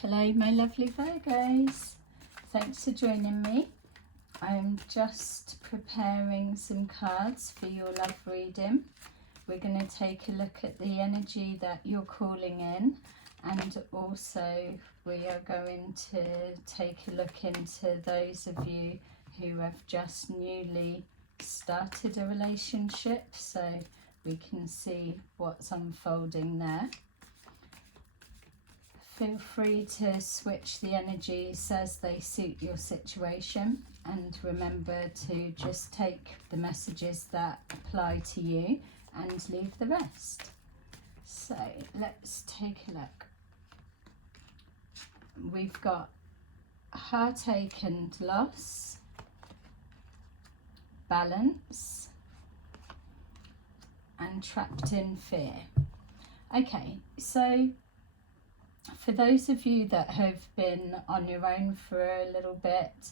Hello my lovely Virgos, thanks for joining me. I'm just preparing some cards for your love reading. We're going to take a look at the energy that you're calling in, and also we are going to take a look into those of you who have just newly started a relationship, so we can see what's unfolding there. Feel free to switch the energies as they suit your situation, and remember to just take the messages that apply to you and leave the rest. So let's take a look. We've got heartache and loss, balance, and trapped in fear. Okay, so for those of you that have been on your own for a little bit,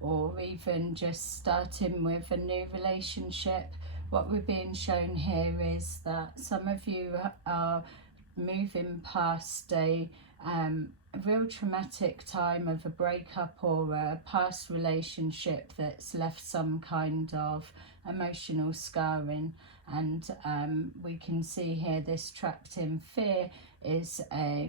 or even just starting with a new relationship, what we're being shown here is that some of you are moving past a real traumatic time of a breakup or a past relationship that's left some kind of emotional scarring, and we can see here this trapped in fear is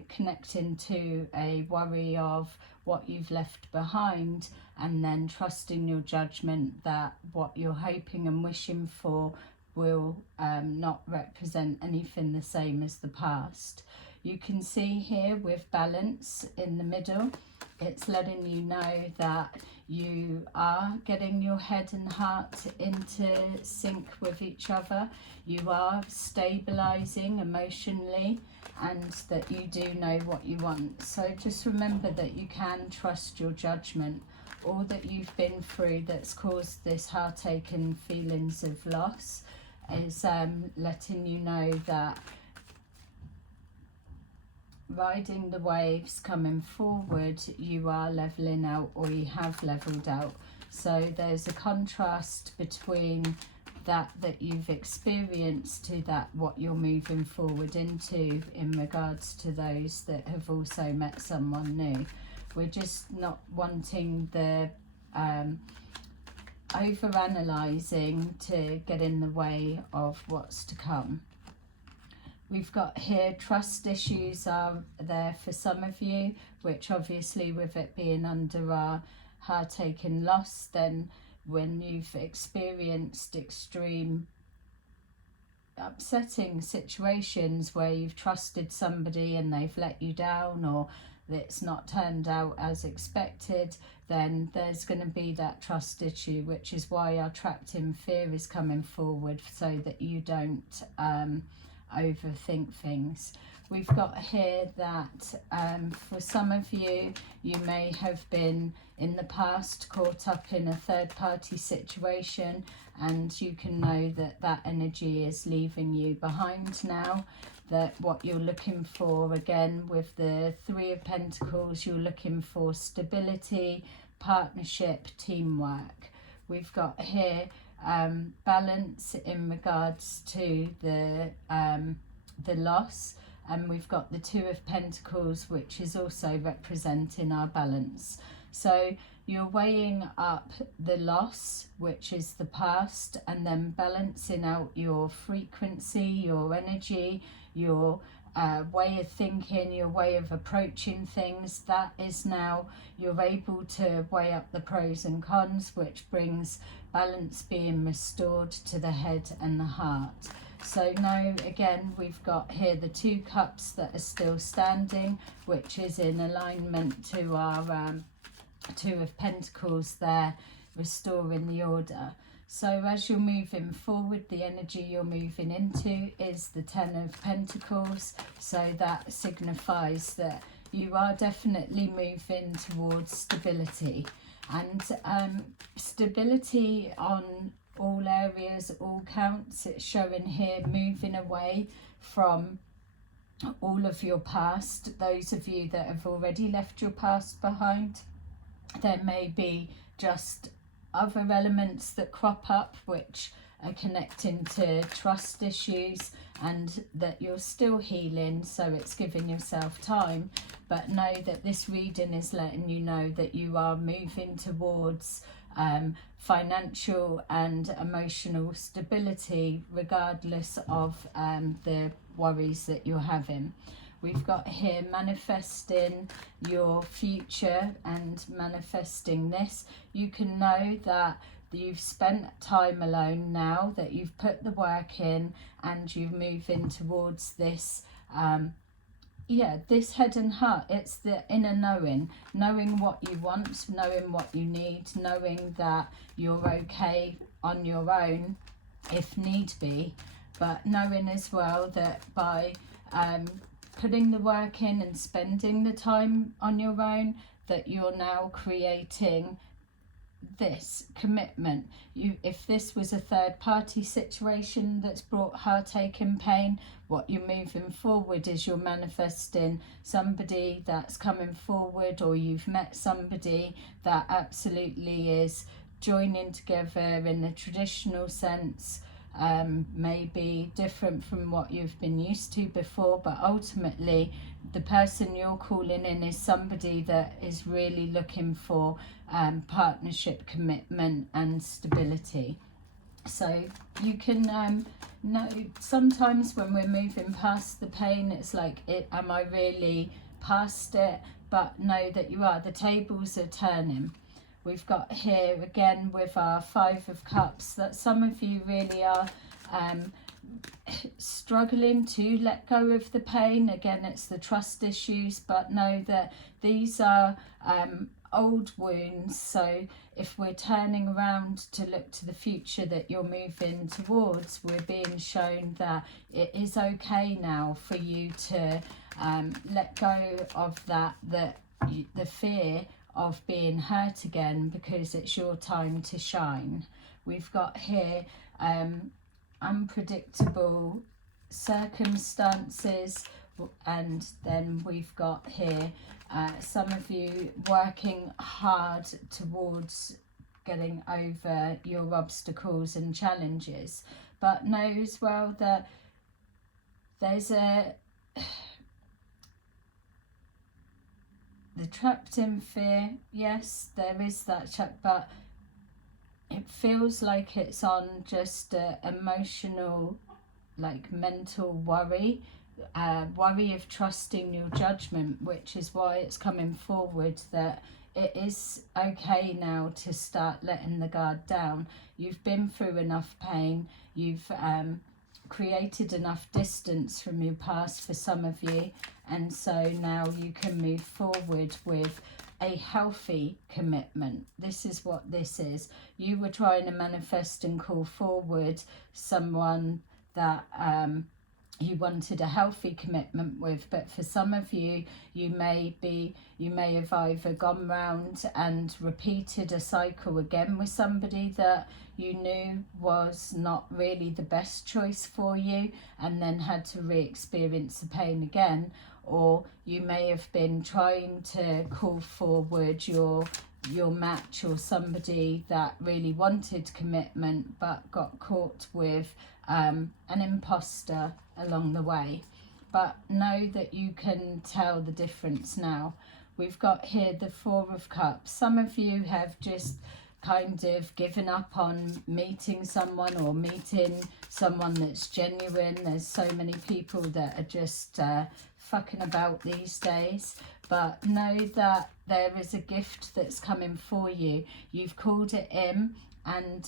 connecting to a worry of what you've left behind, and then trusting your judgment that what you're hoping and wishing for will not represent anything the same as the past. You can see here with balance in the middle, it's letting you know that you are getting your head and heart into sync with each other. You are stabilizing emotionally, and that you do know what you want. So just remember that you can trust your judgment. All that you've been through that's caused this heartache and feelings of loss is letting you know that riding the waves coming forward, you are leveling out, or you have leveled out. So there's a contrast between that you've experienced to that what you're moving forward into in regards to those that have also met someone new. We're just not wanting the over-analysing to get in the way of what's to come. We've got here trust issues are there for some of you, which obviously with it being under our heartache and loss, then when you've experienced extreme upsetting situations where you've trusted somebody and they've let you down, or it's not turned out as expected, then there's going to be that trust issue, which is why our trapped in fear is coming forward, so that you don't overthink things. We've got here that for some of you, you may have been in the past caught up in a third-party situation, and you can know that that energy is leaving you behind now. That what you're looking for, again with the Three of Pentacles, you're looking for stability, partnership, teamwork. We've got here balance in regards to the loss, and we've got the Two of Pentacles, which is also representing our balance. So you're weighing up the loss, which is the past, and then balancing out your frequency, your energy, your way of thinking, your way of approaching things. That is now, you're able to weigh up the pros and cons, which brings balance being restored to the head and the heart. So now again, we've got here the Two Cups that are still standing, which is in alignment to our Two of Pentacles there, restoring the order. So as you're moving forward, the energy you're moving into is the Ten of Pentacles. So that signifies that you are definitely moving towards stability. And stability on all areas, all counts. It's showing here moving away from all of your past. Those of you that have already left your past behind, there may be just other elements that crop up which are connecting to trust issues, and that you're still healing, so it's giving yourself time. But know that this reading is letting you know that you are moving towards financial and emotional stability, regardless of the worries that you're having. We've got here manifesting your future and manifesting this. You can know that you've spent time alone now, that you've put the work in, and you're moving towards this this head and heart. It's the inner knowing what you want, knowing what you need, knowing that you're okay on your own if need be, but knowing as well that by putting the work in and spending the time on your own, that you're now creating this commitment. If this was a third party situation that's brought heartache and pain, what you're moving forward is you're manifesting somebody that's coming forward, or you've met somebody that absolutely is joining together in a traditional sense, maybe different from what you've been used to before, but ultimately the person you're calling in is somebody that is really looking for partnership, commitment and stability. So you can know sometimes when we're moving past the pain, it's like, am I really past it? But know that you are. The tables are turning. We've got here again with our Five of Cups that some of you really are struggling to let go of the pain. Again, it's the trust issues, but know that these are old wounds. So if we're turning around to look to the future that you're moving towards, we're being shown that it is okay now for you to let go of the fear of being hurt again, because it's your time to shine. We've got here unpredictable circumstances, and then we've got here some of you working hard towards getting over your obstacles and challenges, but know as well that there's the trapped in fear. Yes, there is that trap, but it feels like it's on just emotional, like mental worry of trusting your judgment, which is why it's coming forward that it is okay now to start letting the guard down. You've been through enough pain, you've created enough distance from your past for some of you, and so now you can move forward with a healthy commitment. This is what this is. You were trying to manifest and call forward someone that you wanted a healthy commitment with, but for some of you, you may have either gone round and repeated a cycle again with somebody that you knew was not really the best choice for you, and then had to re-experience the pain again. Or you may have been trying to call forward your match, or somebody that really wanted commitment but got caught with an imposter along the way. But know that you can tell the difference now. We've got here the Four of Cups. Some of you have just kind of given up on meeting someone, or meeting someone that's genuine. There's so many people that are just fucking about these days, but know that there is a gift that's coming for you. You've called it in, and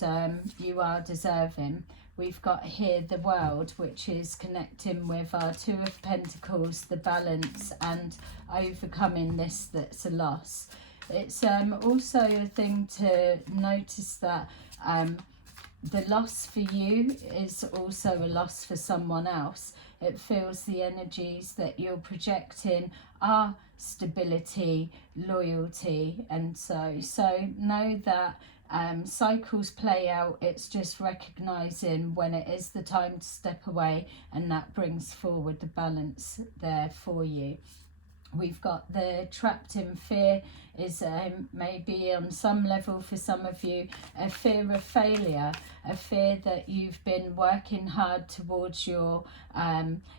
you are deserving. We've got here the World, which is connecting with our Two of Pentacles, the balance, and overcoming this that's a loss. It's also a thing to notice that the loss for you is also a loss for someone else. It feels the energies that you're projecting are stability, loyalty, and so know that cycles play out. It's just recognizing when it is the time to step away, and that brings forward the balance there for you. We've got the trapped in fear is maybe on some level for some of you a fear of failure, a fear that you've been working hard towards your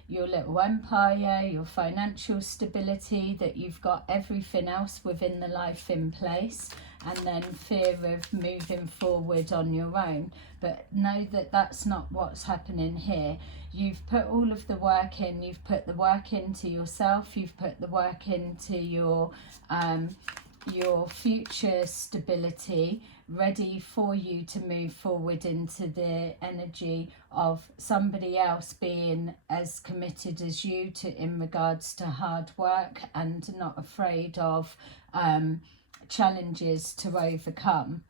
little empire, your financial stability, that you've got everything else within the life in place, and then fear of moving forward on your own. But know that that's not what's happening here. You've put all of the work in, you've put the work into yourself, you've put the work into your future stability, ready for you to move forward into the energy of somebody else being as committed as you to in regards to hard work and not afraid of challenges to overcome.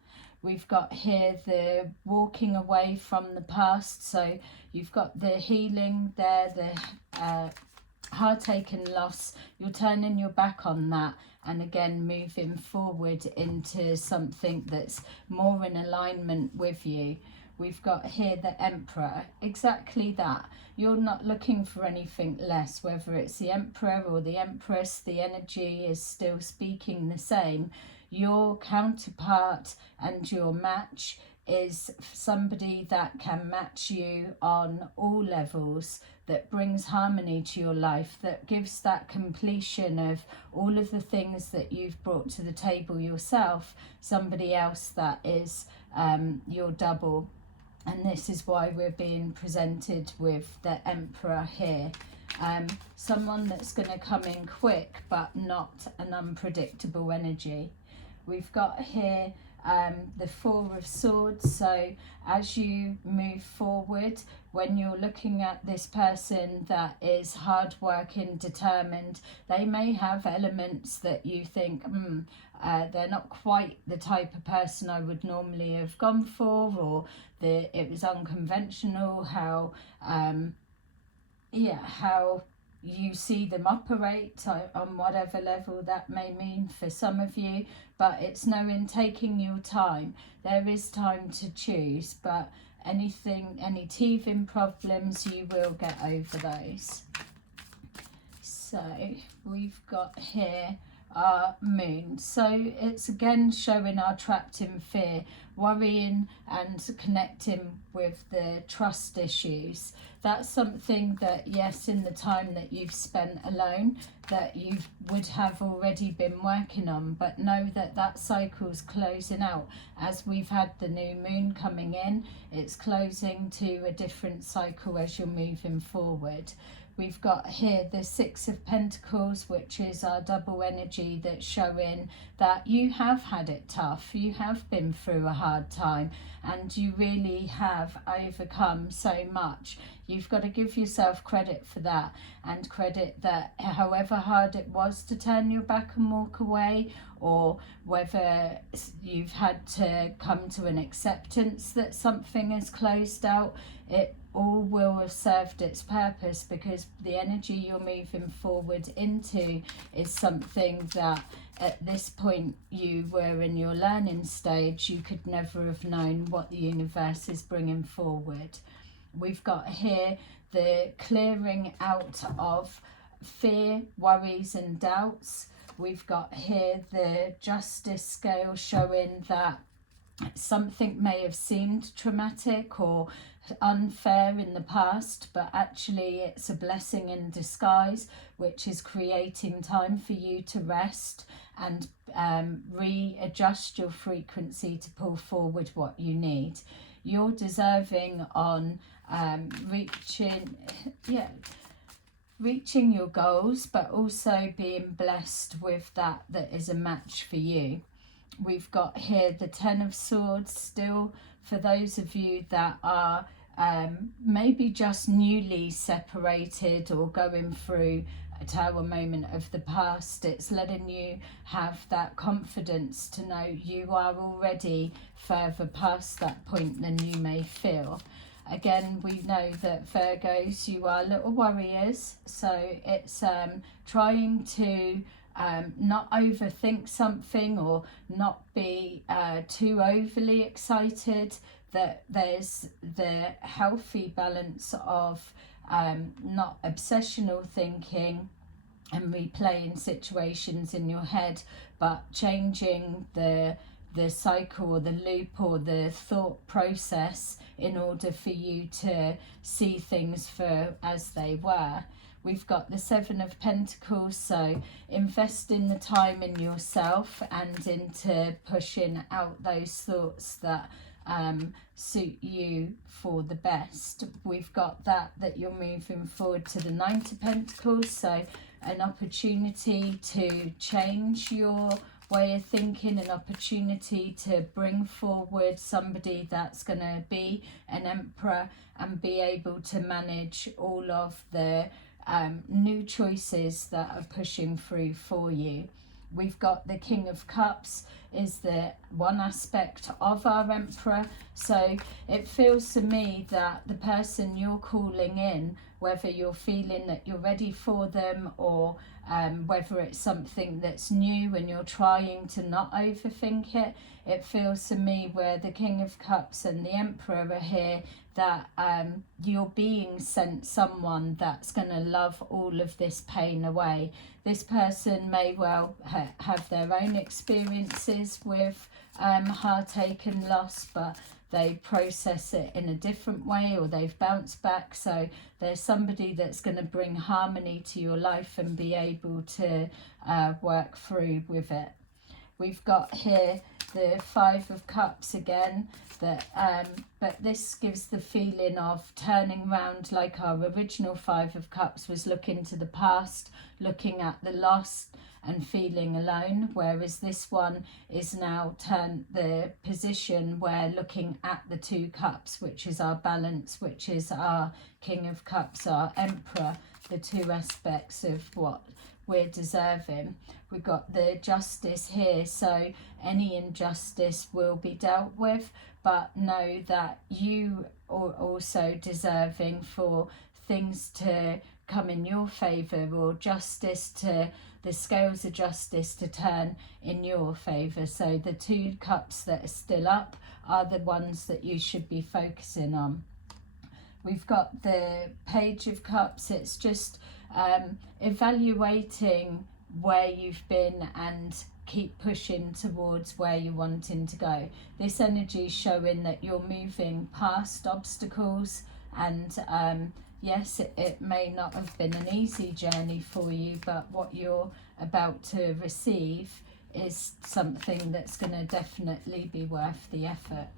We've got here the walking away from the past, so you've got the healing there, the heartache and loss. You're turning your back on that and again moving forward into something that's more in alignment with you. We've got here the Emperor, exactly that. You're not looking for anything less, whether it's the Emperor or the Empress, the energy is still speaking the same. Your counterpart and your match is somebody that can match you on all levels, that brings harmony to your life, that gives that completion of all of the things that you've brought to the table yourself, somebody else that is your double. And this is why we're being presented with the Emperor here. Someone that's going to come in quick, but not an unpredictable energy. We've got here the Four of Swords. So as you move forward, when you're looking at this person that is hardworking, determined, they may have elements that you think, they're not quite the type of person I would normally have gone for, or it was unconventional how you see them operate on whatever level that may mean for some of you. But it's knowing, taking your time. There is time to choose, but any teething problems, you will get over those. So we've got here our Moon. So it's again showing our trapped in fear, worrying and connecting with the trust issues. That's something that, yes, in the time that you've spent alone, that you would have already been working on, but know that that cycle's closing out. As we've had the new moon coming in, it's closing to a different cycle as you're moving forward. We've got here the Six of Pentacles, which is our double energy, that's showing that you have had it tough, you have been through a hard time, and you really have overcome so much. You've got to give yourself credit for that, and credit that however hard it was to turn your back and walk away, or whether you've had to come to an acceptance that something is closed out, it all will have served its purpose, because the energy you're moving forward into is something that at this point you were in your learning stage, you could never have known what the universe is bringing forward. We've got here the clearing out of fear, worries and doubts. We've got here the Justice scale, showing that something may have seemed traumatic or unfair in the past, but actually it's a blessing in disguise, which is creating time for you to rest and readjust your frequency to pull forward what you need. You're deserving on reaching your goals, but also being blessed with that is a match for you. We've got here the Ten of Swords still, for those of you that are maybe just newly separated or going through a tower moment of the past. It's letting you have that confidence to know you are already further past that point than you may feel. Again, we know that Virgos, you are little warriors, so it's trying to not overthink something or not be too overly excited, that there's the healthy balance of not obsessional thinking and replaying situations in your head, but changing the cycle or the loop or the thought process in order for you to see things for as they were. We've got the Seven of Pentacles, so investing the time in yourself and into pushing out those thoughts that suit you for the best. We've got that you're moving forward to the Nine of Pentacles, so an opportunity to change your way of thinking, an opportunity to bring forward somebody that's going to be an emperor and be able to manage all of the new choices that are pushing through for you. We've got the King of Cups is the one aspect of our Emperor. So it feels to me that the person you're calling in, whether you're feeling that you're ready for them or whether it's something that's new and you're trying to not overthink it, it feels to me where the King of Cups and the Emperor are here that you're being sent someone that's going to love all of this pain away. This person may well have their own experiences with heartache and loss, but they process it in a different way, or they've bounced back. So there's somebody that's going to bring harmony to your life and be able to work through with it. We've got here the Five of Cups again, but this gives the feeling of turning around, like our original Five of Cups was looking to the past, looking at the loss and feeling alone, whereas this one is now turned the position where looking at the Two Cups, which is our balance, which is our King of Cups, our Emperor, the two aspects of what we're deserving. We've got the Justice here, so any injustice will be dealt with, but know that you are also deserving for things to come in your favour, or justice to the scales of justice to turn in your favour. So the Two Cups that are still up are the ones that you should be focusing on. We've got the Page of Cups. It's just evaluating where you've been and keep pushing towards where you're wanting to go. This energy is showing that you're moving past obstacles, and yes, it may not have been an easy journey for you, but what you're about to receive is something that's going to definitely be worth the effort.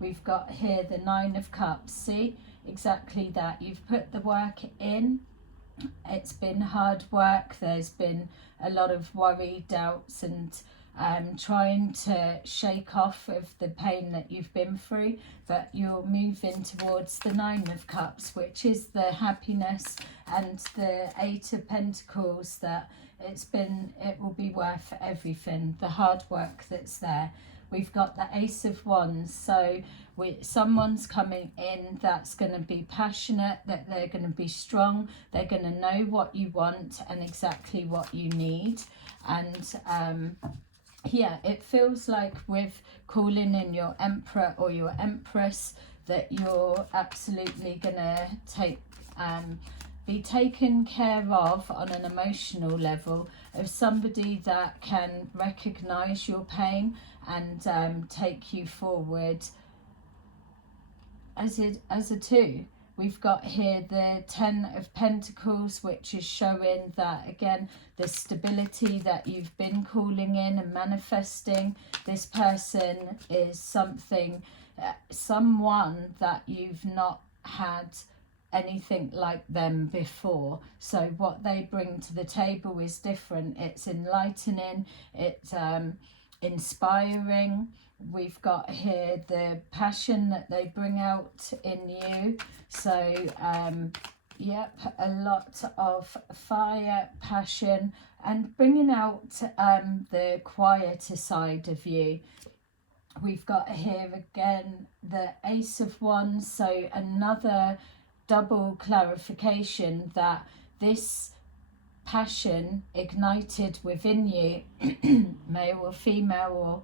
We've got here the Nine of Cups. See, exactly that. You've put the work in. It's been hard work. There's been a lot of worry, doubts, and trying to shake off of the pain that you've been through, but you're moving towards the Nine of Cups, which is the happiness, and the Eight of Pentacles, that it will be worth everything, the hard work that's there. We've got the Ace of Wands, so someone's coming in that's going to be passionate, that they're going to be strong, they're going to know what you want and exactly what you need. And yeah, it feels like with calling in your Emperor or your Empress that you're absolutely going to be taken care of on an emotional level, of somebody that can recognise your pain and take you forward as a two. We've got here the Ten of Pentacles, which is showing that, again, the stability that you've been calling in and manifesting. This person is someone that you've not had anything like them before. So what they bring to the table is different. It's enlightening, it's inspiring. We've got here the passion that they bring out in you. So yep, a lot of fire, passion, and bringing out the quieter side of you. We've got here again the Ace of Wands, so another double clarification that this passion ignited within you, male or female or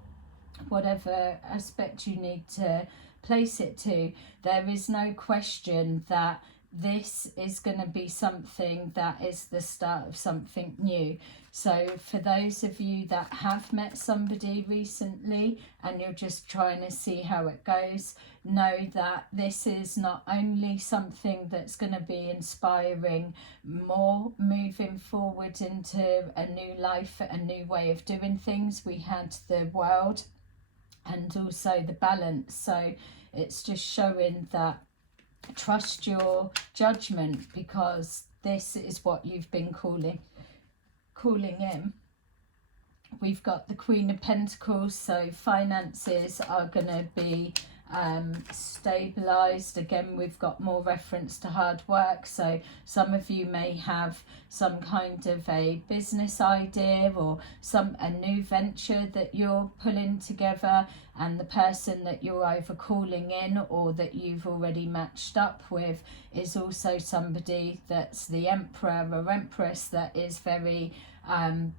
whatever aspect you need to place it to, there is no question that this is going to be something that is the start of something new. So for those of you that have met somebody recently and you're just trying to see how it goes, know that this is not only something that's going to be inspiring more moving forward into a new life, a new way of doing things. We had the world and also the balance. So it's just showing that trust your judgment, because this is what you've been calling in. We've got the Queen of Pentacles, so finances are going to be stabilized. Again, we've got more reference to hard work, so some of you may have some kind of a business idea or a new venture that you're pulling together, and the person that you're either calling in or that you've already matched up with is also somebody that's the Emperor or Empress that is very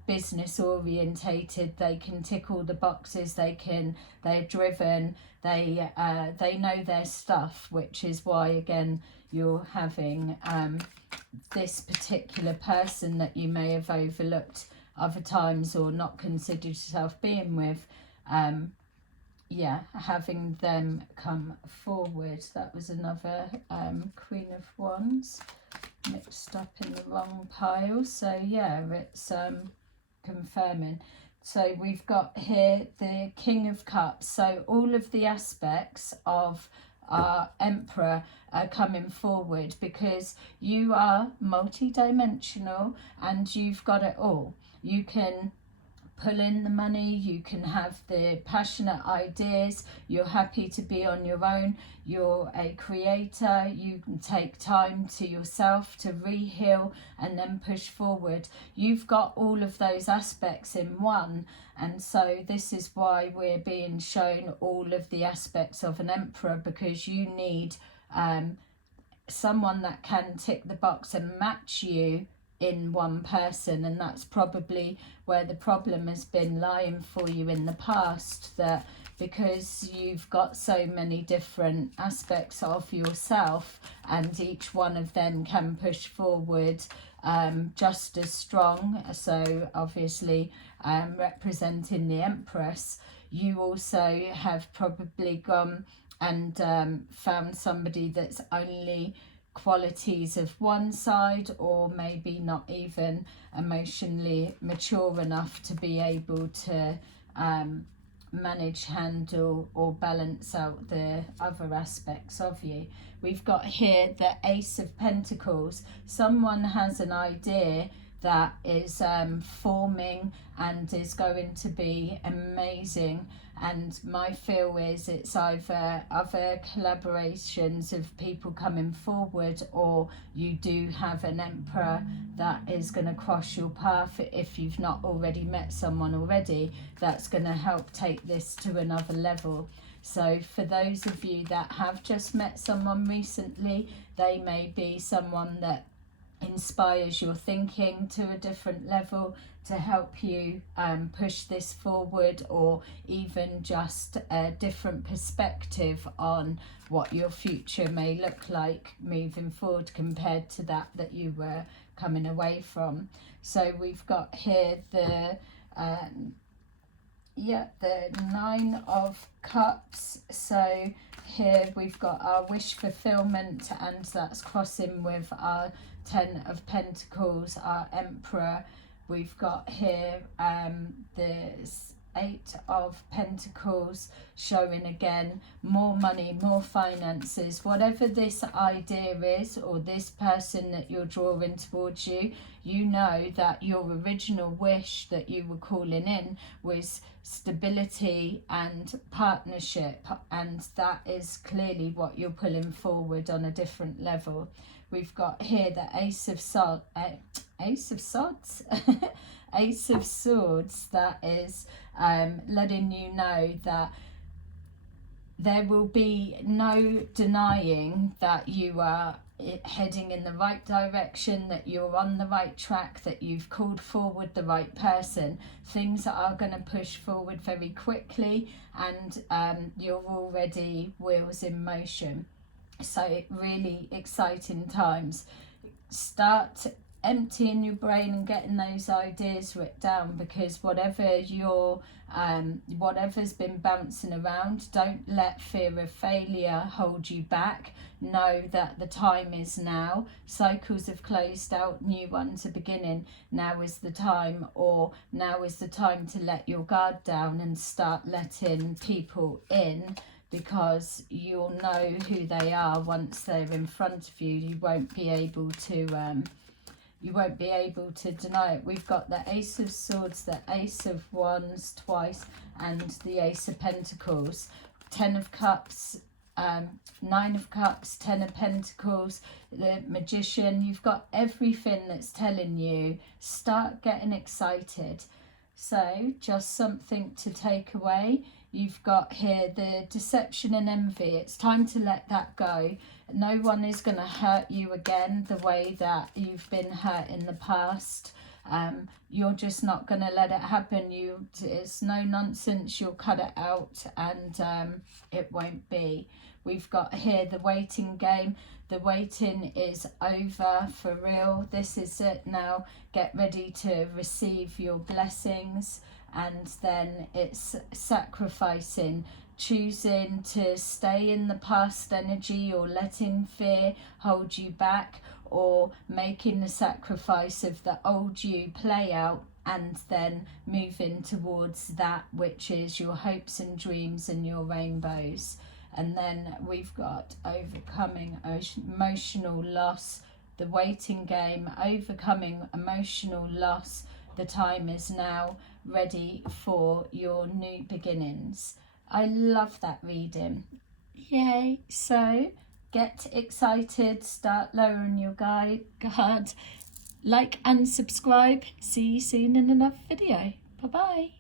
business orientated. They can tick all the boxes, they're driven, they know their stuff, which is why again you're having this particular person that you may have overlooked other times or not considered yourself being with, having them come forward. That was another Queen of Wands mixed up in the wrong pile. So yeah, it's confirming. So we've got here the King of Cups. So all of the aspects of our Emperor are coming forward, because you are multi-dimensional and you've got it all. You can pull in the money, you can have the passionate ideas, you're happy to be on your own, you're a creator, you can take time to yourself to re-heal and then push forward. You've got all of those aspects in one, and so this is why we're being shown all of the aspects of an Emperor, because you need someone that can tick the box and match you in one person. And that's probably where the problem has been lying for you in the past, that because you've got so many different aspects of yourself and each one of them can push forward just as strong, so obviously representing the Empress, you also have probably gone and found somebody that's only qualities of one side, or maybe not even emotionally mature enough to be able to manage, handle or balance out the other aspects of you. We've got here the Ace of Pentacles. Someone has an idea that is forming and is going to be amazing, and my feel is it's either other collaborations of people coming forward, or you do have an Emperor that is going to cross your path if you've not already met someone already that's going to help take this to another level. So for those of you that have just met someone recently, they may be someone that inspires your thinking to a different level to help you push this forward, or even just a different perspective on what your future may look like moving forward compared to that you were coming away from. So we've got here the Nine of Cups. So here we've got our wish fulfillment, and that's crossing with our Ten of Pentacles, our Emperor. We've got here the Eight of Pentacles, showing again more money, more finances. Whatever this idea is, or this person that you're drawing towards you, you know that your original wish that you were calling in was stability and partnership, and that is clearly what you're pulling forward on a different level. We've got here the Ace of Swords, Ace of Swords, that is letting you know that there will be no denying that you are heading in the right direction, that you're on the right track, that you've called forward the right person. Things are going to push forward very quickly, and you're already wheels in motion. So really exciting times. Start emptying your brain and getting those ideas written down, because whatever's been bouncing around, don't let fear of failure hold you back. Know that the time is now. Cycles have closed out, new ones are beginning. Now is the time, or now is the time to let your guard down and start letting people in, because you'll know who they are once they're in front of you. You won't be able to deny it. We've got the Ace of Swords, the Ace of Wands twice, and the Ace of Pentacles. 10 of Cups, 9 of Cups, 10 of Pentacles, the Magician. You've got everything that's telling you, start getting excited. So just something to take away. You've got here the deception and envy. It's time to let that go. No one is going to hurt you again the way that you've been hurt in the past. You're just not going to let it happen. It's no nonsense. You'll cut it out, and it won't be. We've got here the waiting game. The waiting is over for real. This is it now. Get ready to receive your blessings. And then it's sacrificing, choosing to stay in the past energy, or letting fear hold you back, or making the sacrifice of the old you play out, and then moving towards that which is your hopes and dreams and your rainbows. And then we've got overcoming emotional loss, the waiting game, overcoming emotional loss. The time is now, ready for your new beginnings. I love that reading. Yay. So get excited, start lowering your guard, like and subscribe. See you soon in another video. Bye bye.